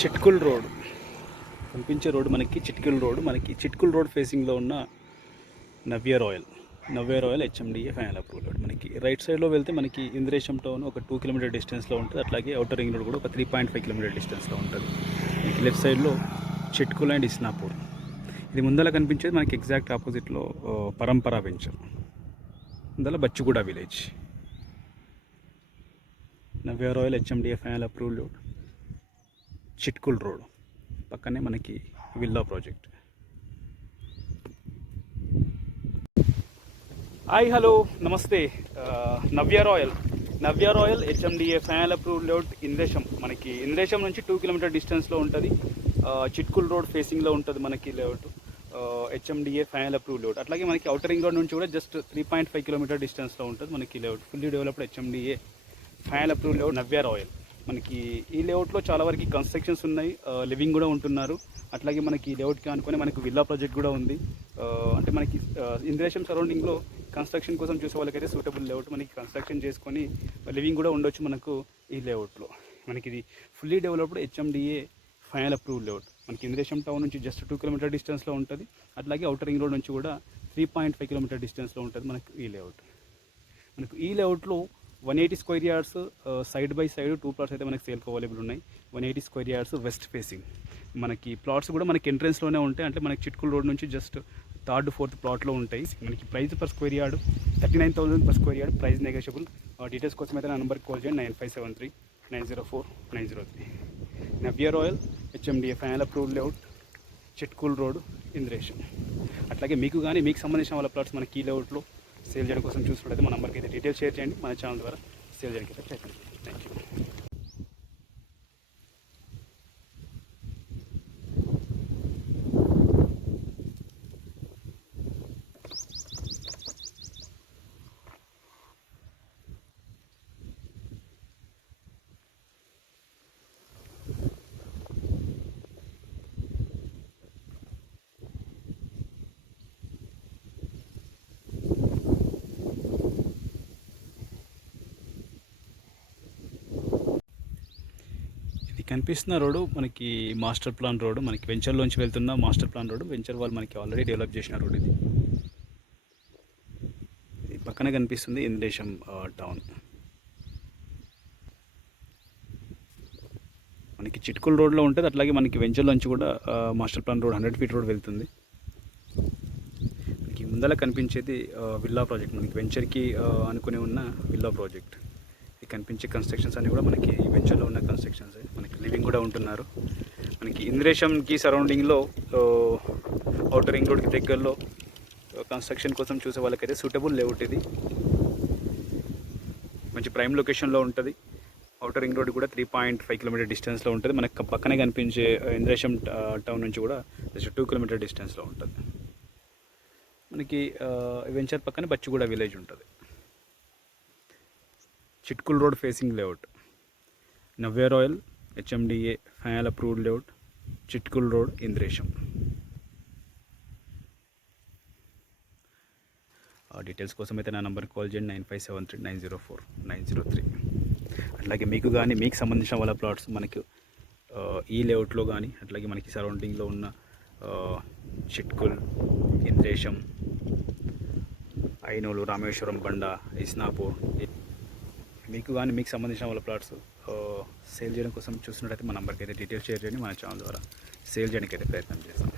Chitkul road కనిపించే road మనకి Chitkul road ఫేసింగ్లో ఉన్న Navya royal HMDA final approval road. మనకి రైట్ సైడ్లో వెళ్తే మనకి ఇంద్రేశం టౌన్ ఒక 2 కిలోమీటర్ డిస్టెన్స్లో ఉంటుంది. అట్లాగే అవుటర్ రింగ్ రోడ్ కూడా ఒక 3.5 కిలోమీటర్ డిస్టెన్స్లో ఉంటుంది. మనకి లెఫ్ట్ సైడ్లో చిట్కుల్ అండ్ ఇస్నాపూర్. ఇది ముందర కనిపించేది మనకి ఎగ్జాక్ట్ ఆపోజిట్లో పరంపరా వెంచర్, ముందర Bachuguda village. Navya royal HMDA final approval road, Chitkul road పక్కనే మనకి విల్లా ప్రాజెక్ట్. హాయ్ హలో నమస్తే. Navya royal HMDA final approval road మనకి ఇంద్రేశం నుంచి 2 కిలోమీటర్ డిస్టెన్స్లో ఉంటుంది. చిట్కుల్ రోడ్ ఫేసింగ్లో ఉంటుంది మనకి layout. HMDA final approval road. అట్లాగే మనకి అవుటర్ రింగ్ రోడ్ నుంచి కూడా జస్ట్ 3.5 కిలోమీటర్ డిస్టెన్స్లో ఉంటుంది మనకి layout. Fully developed HMDA final approval layout Navya royal. మనకి ఈ లేఅవుట్లో చాలా వరకు కన్స్ట్రక్షన్స్ ఉన్నాయి, లివింగ్ కూడా ఉంటున్నారు. అట్లాగే మనకి ఈ లేఅవుట్కి అనుకుని మనకు విల్లా ప్రాజెక్ట్ కూడా ఉంది. అంటే మనకి ఇంద్రేశం సరౌండింగ్లో కన్స్ట్రక్షన్ కోసం చూసే వాళ్ళకైతే సూటబుల్ లేఅవుట్. మనకి కన్స్ట్రక్షన్ చేసుకొని లివింగ్ కూడా ఉండొచ్చు మనకు ఈ లేఅవుట్లో. మనకి ఇది fully developed HMDA final approval layout. మనకి ఇంద్రేశం టౌన్ నుంచి జస్ట్ 2 కిలోమీటర్ డిస్టెన్స్లో ఉంటుంది. అట్లాగే అవుటర్ రింగ్ రోడ్ నుంచి కూడా 3.5 కిలోమీటర్ డిస్టెన్స్లో ఉంటుంది మనకు ఈ లేఅవుట్. మనకు ఈ లేఅవుట్లో 180 square yards side by side 2 plots అయితే మనకి సేల్కి అవైలబుల్ ఉన్నాయి. 180 స్క్వేర్ యార్డ్స్ వెస్ట్ ఫేసింగ్. మనకి ప్లాట్స్ కూడా మనకి ఎంట్రెన్స్లోనే ఉంటాయి. అంటే మనకి చిట్కుల్ రోడ్ నుంచి జస్ట్ 3rd 4th ప్లాట్లో ఉంటాయి. మనకి price per square yard 39,000 per square yard. Price negotiable. Details కోసం అయితే నా నెంబర్కి కాల్ చేయండి 9573-904-903. Navya royal HMDA final approval layout, Chitkul road, Indresham. అట్లాగే మీకు సంబంధించిన వాళ్ళ ప్లాట్స్ మనకి ఈ లేఅవుట్లో సేల్ చేయడం కోసం చూసినట్లయితే మన నెంబర్కి అయితే డీటెయిల్స్ షేర్ చేయండి. మన ఛానల్ ద్వారా సేల్ చేయడానికి అయితే ప్రయత్నం చేయండి. Thank you. కనిపిస్తున్న రోడ్డు మనకి మాస్టర్ ప్లాన్ రోడ్డు, మనకి వెంచర్లోంచి వెళ్తున్న మాస్టర్ ప్లాన్ రోడ్డు. వెంచర్ వాళ్ళు మనకి ఆల్రెడీ డెవలప్ చేసిన రోడ్ ఇది. పక్కనే కనిపిస్తుంది ఇంద్రేశం టౌన్. మనకి చిట్కుల్ రోడ్లో ఉంటుంది. అట్లాగే మనకి వెంచర్లోంచి కూడా master plan road 100 feet road వెళ్తుంది. మనకి ముందర కనిపించేది విల్లా ప్రాజెక్ట్. మనకి వెంచర్కి అనుకుని ఉన్న విల్లా ప్రాజెక్ట్. కనిపించే కన్స్ట్రక్షన్స్ అన్నీ కూడా మనకి వెంచర్లో ఉన్న కన్స్ట్రక్షన్స్. మనకి లివింగ్ కూడా ఉంటున్నారు. మనకి ఇంద్రేశంకి సరౌండింగ్లో అవుటర్ రింగ్ రోడ్కి దగ్గరలో కన్స్ట్రక్షన్ కోసం చూసే వాళ్ళకైతే సూటబుల్ లేఅవుట్ ఇది. మంచి ప్రైమ్ లొకేషన్లో ఉంటుంది. అవుటర్ రింగ్ రోడ్ కూడా 3.5 కిలోమీటర్ డిస్టెన్స్లో ఉంటుంది. మనకి పక్కనే కనిపించే ఇంద్రేశం టౌన్ నుంచి కూడా జస్ట్ 2 కిలోమీటర్ డిస్టెన్స్లో ఉంటుంది. మనకి వెంచర్ పక్కనే బచ్చుగూడ విలేజ్ ఉంటుంది. Chitkul road facing layout Navya royal HMDA final approved layout, Chitkul road, Indresham. Details కోసం అయితే నా నెంబర్కి కాల్ చేయండి 9573-904-903. అట్లాగే మీకు సంబంధించిన వాళ్ళ ప్లాట్స్ మనకు ఈ లేఅవుట్లో కానీ, అట్లాగే మనకి సరౌండింగ్లో ఉన్న చిట్కుల్, ఇంద్రేశం, ఐనోలు, రామేశ్వరం, బండ, ఇస్నాపూర్, మీకు సంబంధించిన వాళ్ళ ప్లాట్స్ సేల్ చేయడం కోసం చూసినట్టయితే మన నెంబర్కి అయితే డీటెయిల్స్ షేర్ చేయండి. మన ఛానల్ ద్వారా సేల్ చేయడానికి అయితే ప్రయత్నం చేస్తాం.